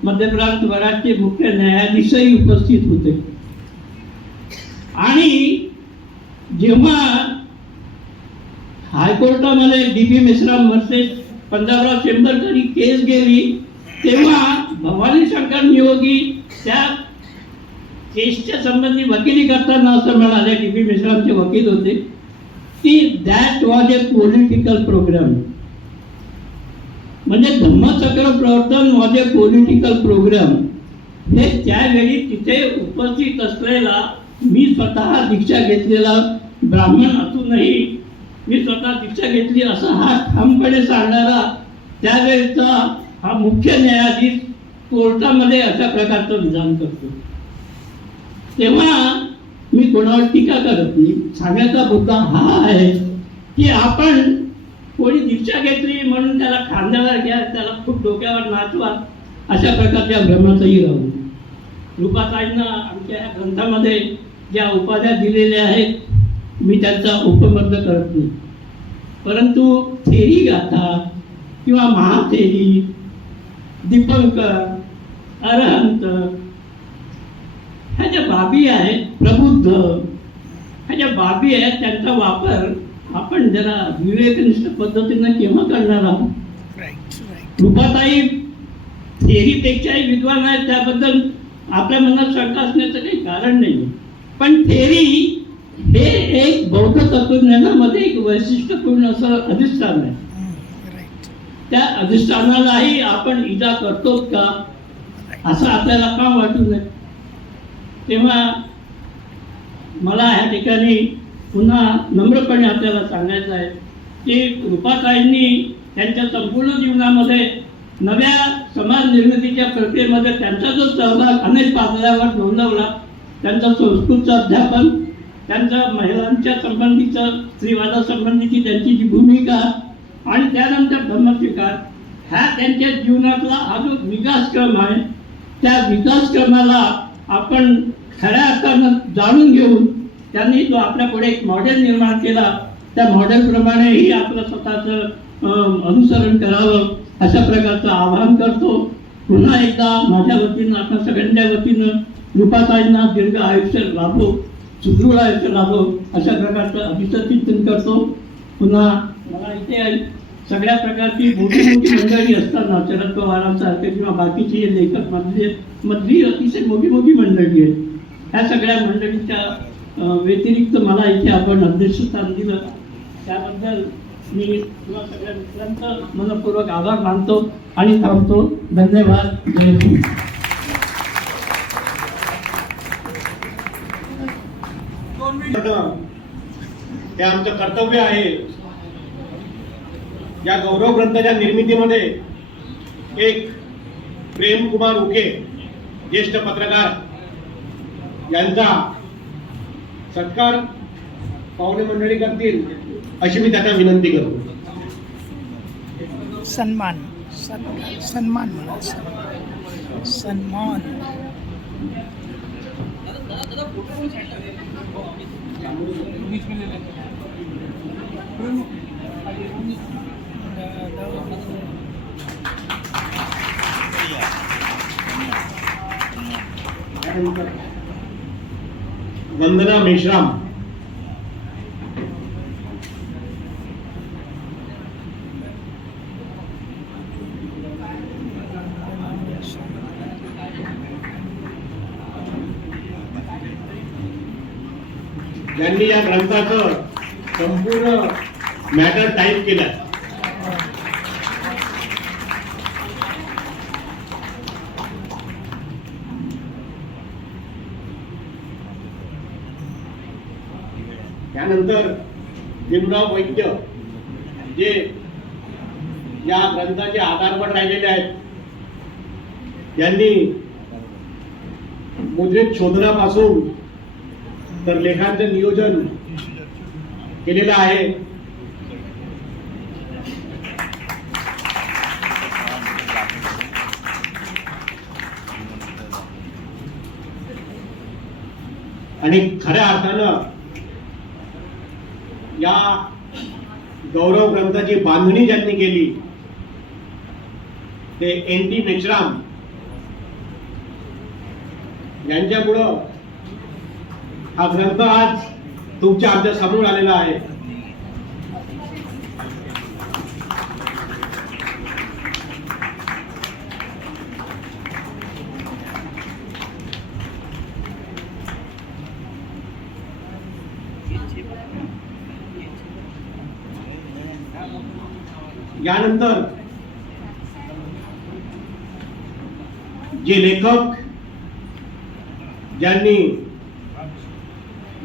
मध्यप्रांत वराचे मुख्य न्यायाधीशही उपस्थित होते. आणि जेव्हा हायकोर्टामध्ये डी.बी. मेश्राम वर्सेस पंजाबराव चेंबरकर ही केस गेली तेव्हा भवानी शंकर नियोगी त्या केसच्या संबंधी वकिली करताना असं म्हणाले, डी.बी. मेश्रामचे वकील होते की that was a political programme. म्हणजे Dhammachakra Pravartan was a political programme. हे त्यावेळी तिथे उपस्थित असलेला मी स्वतः दीक्षा घेतलेला ब्राह्मण असूनही मी स्वतः दीक्षा घेतली असं हा ठामपणे सांगणारा त्यावेळेचा हा मुख्य न्यायाधीश कोर्टामध्ये अशा प्रकारचं विधान करतो. तेव्हा मी कोणावर टीका करत नाही. सांगण्याचा मुद्दा हा आहे की आपण कोणी दीक्षा घेतली म्हणून त्याला खांद्यावर घ्या, त्याला खूप डोक्यावर नाचवा, अशा प्रकारच्या भ्रमातही राहू नये. रूपाताईंना आमच्या या ग्रंथामध्ये ज्या उपाध्या दिलेल्या आहेत मी त्यांचा उपमर्द करत नाही, परंतु थेरी गाथा किंवा महाथेरी, दीपंकर, अरहंत ह्या ज्या बाबी आहेत, प्रबुद्ध ह्या ज्या बाबी आहेत त्यांचा वापर आपण जरा विवेकनिष्ठ पद्धतीनं केव्हा करणार आहोत. रूपाताई थेरीपेक्षाही विद्वान आहेत, त्याबद्दल आपल्या मनात शंका असण्याचं काही कारण नाही. पण थेरी हे एक बौद्ध तत्वज्ञानामध्ये एक वैशिष्ट्यपूर्ण असं अधिष्ठान आहे. त्या अधिष्ठानालाही आपण इजा करतो का असं आपल्याला का वाटू नये. तेव्हा मला ह्या ठिकाणी पुन्हा नम्रपणे आपल्याला सांगायचं आहे की रूपाताईंनी त्यांच्या संपूर्ण जीवनामध्ये नव्या समाज निर्मितीच्या प्रक्रियेमध्ये त्यांचा जो सहभाग अनेक पातळ्यावर नोंदवला, त्यांचं संस्कृतचं अध्यापन, त्यांचं महिलांच्या संबंधीचं स्त्रीवादासंबंधीची त्यांची जी भूमिका आणि त्यानंतर धम्मस्वीकार, ह्या त्यांच्या जीवनातला हा जो विकासक्रम आहे त्या विकासक्रमाला आपण खऱ्या अर्थानं जाणून घेऊन त्यांनी जो आपल्या पुढे एक मॉडेल निर्माण केला त्या मॉडेलप्रमाणेही आपलं स्वतःचं अनुसरण करावं अशा प्रकारचं आवाहन करतो. पुन्हा एकदा माझ्या वतीनं आपल्या सगळ्यांच्या वतीनं रूपाताईंना दीर्घ आयुष्य लाभो, सुदृढ आयुष्य लाभो अशा प्रकारचं अभिचिंतन करतो. पुन्हा मला इथे सगळ्या प्रकारची मोठी मोठी मंडळी असताना शरद पवारांसारखे किंवा बाकीची लेखक मधली अतिशय मोठी मोठी मंडळी आहेत. ह्या सगळ्या मंडळींच्या व्यतिरिक्त मला इथे आपण अध्यक्षस्थान दिलं त्याबद्दल मी तुला सगळ्या मित्रांचं मनपूर्वक आभार मानतो आणि थांबतो. धन्यवाद. जय हिंद. हे आमचं कर्तव्य आहे. या गौरव ग्रंथाच्या निर्मितीमध्ये एक प्रेमकुमार उके ज्येष्ठ पत्रकार यांचा सत्कार पाहुणे मंडळी करतील अशी मी त्याचा विनंती करतो. सन्मान सन्मान म्हणा सन्मान. वंदना मेश्राम. यांनी या ग्रंथाचं संपूर्ण मॅटर टाईप केलं. त्यानंतर भीमराव वैद्य जे या ग्रंथाचे आधारभूत राहिलेले आहेत, यांनी मुद्रित शोधनापासून तर लेखांचं नियोजन केलेलं आहे. आणि खऱ्या अर्थानं या गौरव ग्रंथाची बांधणी ज्यांनी केली ते NT मेश्राम यांच्यामुळं हा ग्रंथ आज तुमच्या आमच्या समोर आलेला आहे. यानंतर जे लेखक ज्यांनी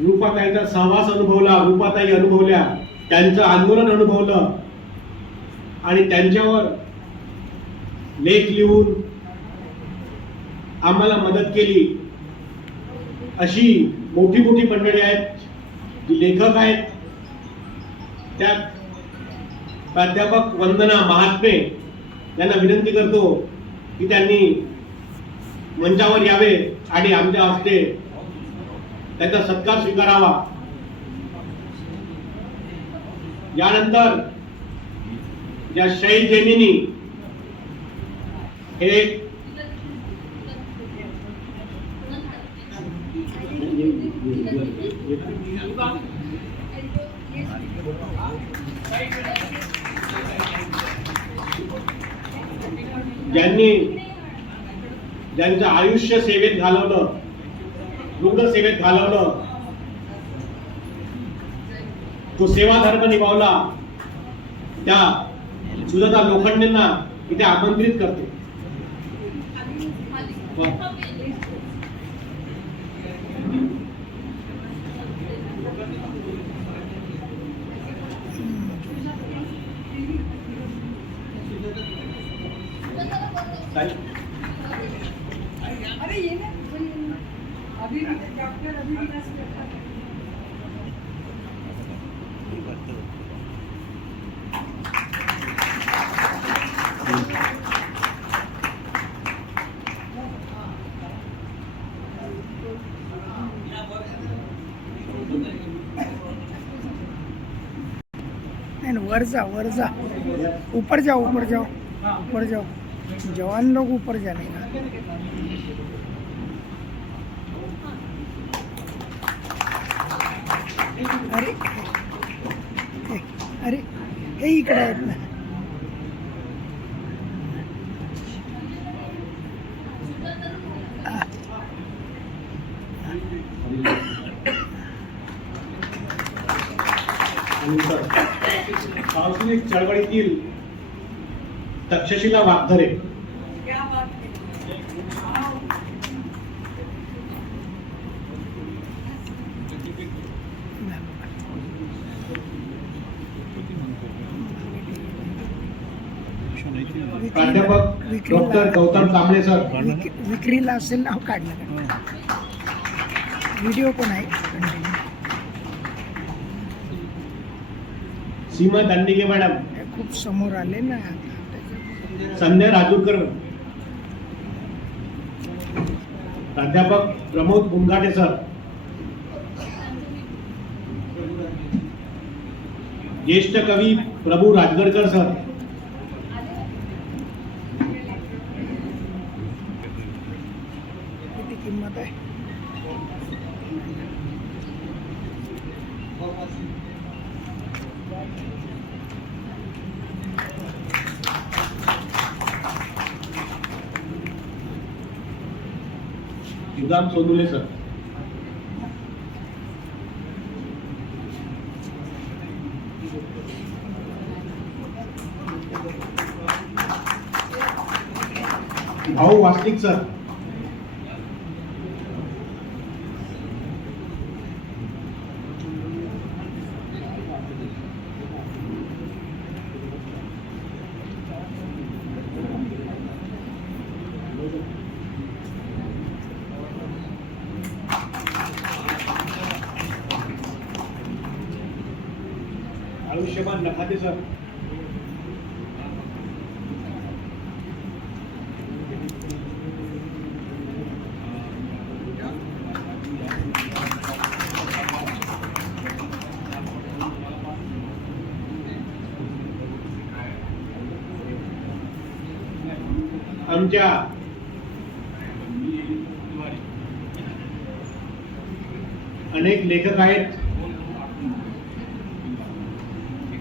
रूपाताईचा सहवास अनुभवला, रूपाताई अनुभवल्या, त्यांचं आंदोलन अनुभवलं आणि त्यांच्यावर लेख लिहून आम्हाला मदत केली अशी मोठी मोठी मंडळी आहेत, जी लेखक आहेत. त्या प्राध्यापक वंदना महात्मे यांना विनंती करतो की त्यांनी मंचावर यावे आणि आमच्या हस्ते त्याचा सत्कार स्वीकारावा. यानंतर या शहीद जैनींनी हे ज्यांचं आयुष्य सेवेत घालवलं, रुग्ण सेवेत घालवलं, तो सेवा धर्म निभावला, त्या सुजाता लोखंडेंना इथे आमंत्रित करते. नहीं वर जा, ऊपर जाओ, ऊपर जाओ. जवान लोग ऊपर जाने का. अरे हे इकडे आहेत ना. सांस्कृतिक चळवळीतील तक्षशिला वागधरे, प्राध्यापक डॉक्टर गौतम कांबळे सर, विक्रीला असेल नाव काढलं. व्हिडिओ पण आहे. सीमा दांडिगे मॅडम, खूप समोर आले ना. संध्या राजूरकर, प्राध्यापक प्रमोद बुंगाटे सर, ज्येष्ठ कवी प्रभू राजगडकर सर, किती किंमत आहे. युगाम सोनुले सर, भाऊ वासनिक सर, आयुष्यमान नखाते सर, आमच्या अनेक लेखक आहेत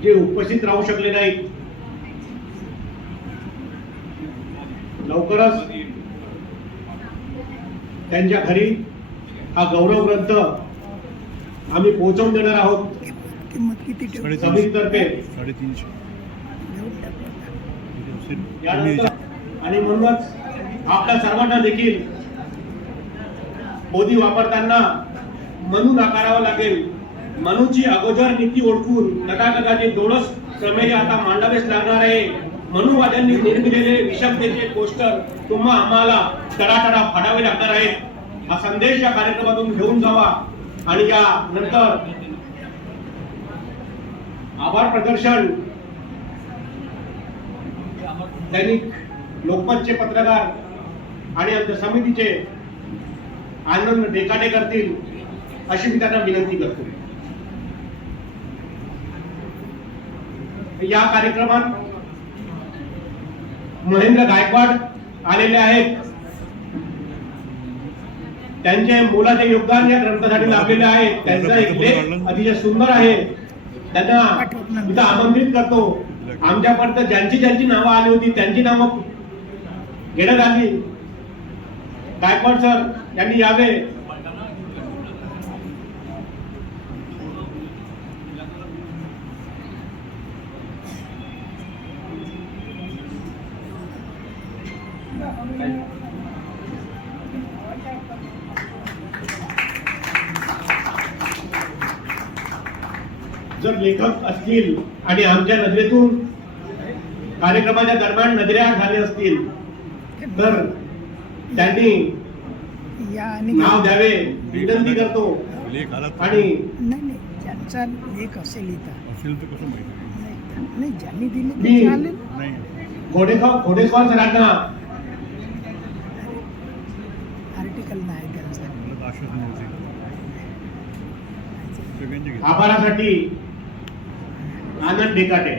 जे उपस्थित राहू शकले नाहीत. लवकरच त्यांच्या घरी हा गौरव ग्रंथ आम्ही पोहोचवून देणार आहोत. किंमत किती ठेवली. समितीतर्फे 350. यानंतर आणि म्हणूनच आपल्या सर्वांना देखील मोदी वापरताना म्हणून आकारावं लागेल मनूची अगोदर नीती ओळखून तथागताचे डोळस प्रमेय आता मांडावेच लागणार आहे. मनुवाद्यांनी निर्मिलेले विषमतेचे पोस्टर तुम्हा आम्हाला तडातडा फाडावे लागणार आहेत. हा संदेश या कार्यक्रमातून घेऊन जावा आणि या नंतर आभार प्रदर्शन दैनिक लोकमतचे पत्रकार आणि आमच्या समितीचे आनंद देखाडे करतील अशी मी त्यांना विनंती करतो. या कार्यक्रमात महेंद्र गायकवाड आलेले आहेत. त्यांचे मोलाचे योगदान या ग्रंथासाठी लाभलेले आहे. त्यांचा एक लेख अतिशय सुंदर आहे. त्यांना इथं आमंत्रित करतो. आमच्यापर्यंत ज्यांची ज्यांची नावं आली होती त्यांची नावं घेण्यात आली. गायकवाड सर यांनी यावे. जर लेखक असतील आणि आमच्या नजरेतून कार्यक्रमाच्या दरम्यान नजरेआड झाले असतील तर त्यांनी या आणि नाव द्यावे विनंती करतो. आणि नाही ज्यांचा लेख असेल इथं नाही ज्यांनी दिले मी ते चालेल. घोडेस्वार सरांना आर्टिकल नाही त्यांचा. आभारासाठी आनंद देखाटे.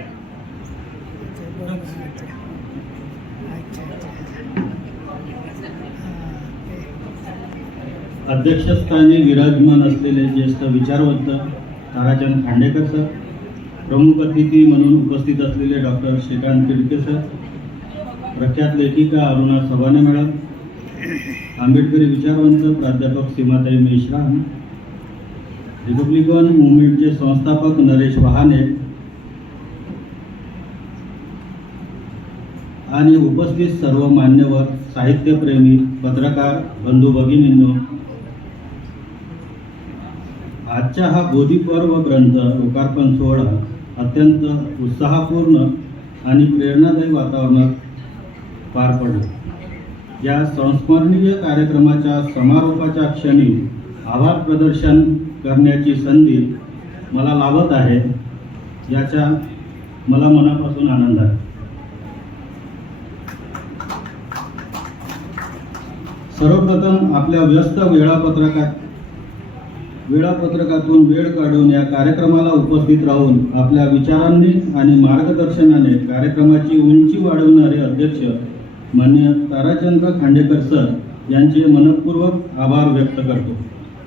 अध्यक्षस्थानी विराजमान असलेले ज्येष्ठ विचारवंत ताराचंद खांडेकर सर, प्रमुख अतिथी म्हणून उपस्थित असलेले डॉक्टर श्रीकांत तिडके सर, प्रख्यात लेखिका अरुणा सवाने मॅडम, आंबेडकरी विचारवंत प्राध्यापक सीमाताई मेश्राम, रिपब्लिकन मुवमेंटचे संस्थापक नरेश वहाने आणि उपस्थित सर्व मान्यवर, साहित्यप्रेमी, पत्रकार बंधू भगिनींनो, आजचा हा बोधीपर्व ग्रंथ लोकार्पण सोहळा अत्यंत उत्साहपूर्ण आणि प्रेरणादायी वातावरणात पार पडला. या संस्मरणीय कार्यक्रमाच्या समारोपाच्या क्षणी आभार प्रदर्शन करण्याची संधी मला लाभत आहे, याचा मला मनापासून आनंद आहे. सर्वप्रथम आपल्या व्यस्त वेळापत्रकातून वेळ काढून या कार्यक्रमाला उपस्थित राहून आपल्या विचारांनी आणि मार्गदर्शनाने कार्यक्रमाची उंची वाढवणारे अध्यक्ष माननीय ताराचंद्र खांडेकर सर यांचे मनपूर्वक आभार व्यक्त करतो.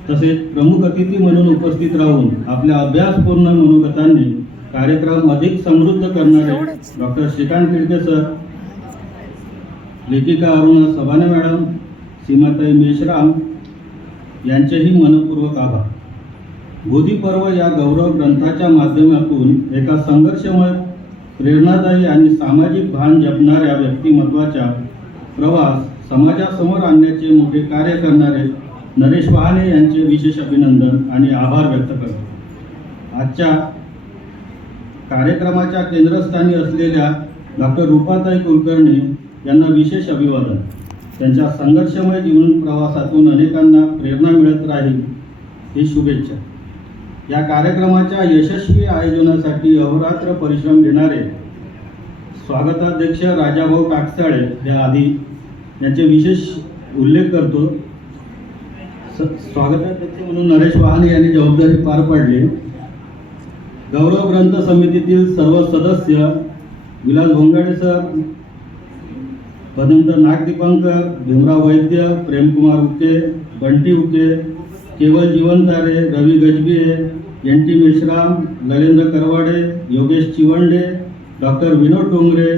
तसेच प्रमुख अतिथी म्हणून उपस्थित राहून आपल्या अभ्यासपूर्ण मनोगतांनी कार्यक्रम अधिक समृद्ध करणारे डॉक्टर श्रीकांत तिडके सर, लेखिका अरुणा सवाने मॅडम, सीमाताई मेश्राम यांचेही मनपूर्वक आभार. बोधीपर्व या गौरव ग्रंथाच्या माध्यमातून एका संघर्षमय, प्रेरणादायी आणि सामाजिक भान जपणाऱ्या व्यक्तिमत्वाचा प्रवास समाजासमोर आणण्याचे मोठे कार्य करणारे नरेश वहाने यांचे विशेष अभिनंदन आणि आभार व्यक्त करतो. आजच्या कार्यक्रमाच्या केंद्रस्थानी असलेल्या डॉक्टर रूपाताई कुलकर्णी यांना विशेष अभिवादन. त्यांच्या संघर्षमय जीवन प्रवासातून अनेकांना प्रेरणा मिळत राहील ही शुभेच्छा. या कार्यक्रमाच्या यशस्वी आयोजनासाठी अहोरात्र परिश्रम घेणारे स्वागताध्यक्ष राजाभाऊ टाकसाळे या आधी यांचे विशेष उल्लेख करतो. स्वागताध्यक्ष म्हणून नरेश वहाने यांनी जबाबदारी पार पाडली. गौरव ग्रंथ समितीतील सर्व सदस्य Vilas Bhongade sir, Padant Nagdipankar, Bhimrao Vaidya, Premkumar Uke, Bunty Uke, Keval Jivantare, Ravi Gajbiye, N T Meshram, Lalendra Karwade, Yogesh Chiwande, doctor Vinod Dongre,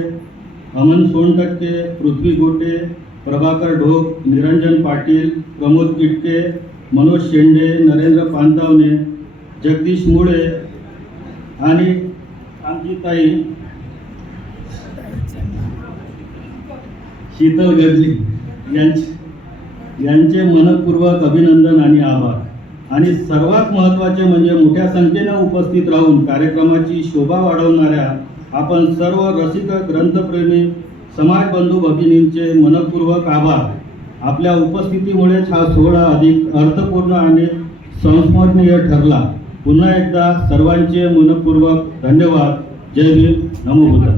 Aman Sontakke, Prithvi Gote, Prabhakar Dhok, Niranjan Patil, Pramod Kitke, Manoj शेंडे, नरेंद्र पानतावणे, जगदीश मुळे आणि आमची ताई शीतल गजली यांचे मनपूर्वक अभिनंदन आणि आभार. आणि सर्वात महत्त्वाचे म्हणजे मोठ्या संख्येने उपस्थित राहून कार्यक्रमाची शोभा वाढवणाऱ्या आपण सर्व रसिक ग्रंथप्रेमी समाजबंधू भगिनींचे मनपूर्वक आभार. आपल्या उपस्थितीमुळेच हा सोहळा अधिक अर्थपूर्ण आणि संस्मरणीय ठरला. पुन्हा एकदा सर्वांचे मनपूर्वक धन्यवाद. जय भीम. नमो बुद्धाय.